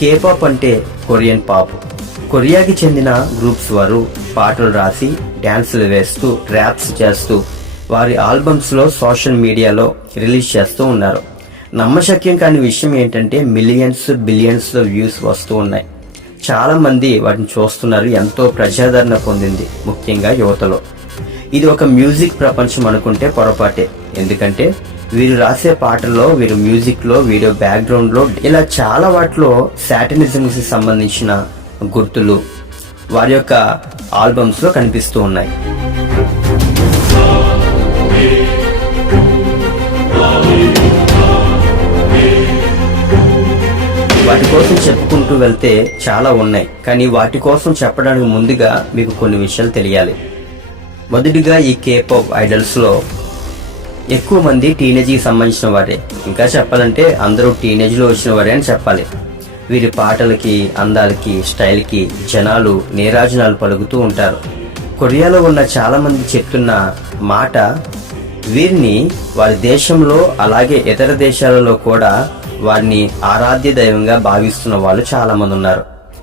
K-pop అంటే Korean pop. కొరియాకి చెందిన groups వారు పాటలు రాసి డ్యాన్సులు వేస్తూ ర్యాప్స్ చేస్తూ వారి ఆల్బమ్స్ లో సోషల్ మీడియాలో రిలీజ్ చేస్తూ ఉన్నారు. నమ్మశక్యం కాని విషయం ఏంటంటే మిలియన్స్ బిలియన్స్ లో వ్యూస్ వస్తూ ఉన్నాయి. చాలా మంది వాటిని చూస్తున్నారు. ఎంతో ప్రజాదరణ పొందింది, ముఖ్యంగా యువతలో. ఇది ఒక మ్యూజిక్ ప్రపంచం అనుకుంటే పొరపాటే. ఎందుకంటే వీరు రాసే పాటల్లో, వీరు మ్యూజిక్ లో, వీడియో బ్యాక్గ్రౌండ్ లో ఇలా చాలా వాటిలో సాటనిజం కి సంబంధించిన గుర్తులు వారి యొక్క ఆల్బమ్స్ లో కనిపిస్తూ ఉన్నాయి. వాటి కోసం చెప్పుకుంటూ వెళ్తే చాలా ఉన్నాయి, కానీ వాటి కోసం చెప్పడానికి ముందుగా మీకు కొన్ని విషయాలు తెలియాలి. మొదటిగా ఈ కేపాప్ ఐడల్స్ లో ఎక్కువ మంది టీనేజ్ కి సంబంధించిన వారే. ఇంకా చెప్పాలంటే అందరూ టీనేజ్ లో వచ్చిన వారే అని చెప్పాలి. వీరి పాటలకి, అందాలకి, స్టైల్ కి జనాలు నీరాజనాలు పలుకుతూ ఉంటారు. కొరియాలో ఉన్న చాలా మంది చెప్తున్న మాట, వీరిని వారి దేశంలో అలాగే ఇతర దేశాలలో కూడా వారిని ఆరాధ్య దైవంగా భావిస్తున్న వాళ్ళు చాలా మంది ఉన్నారు.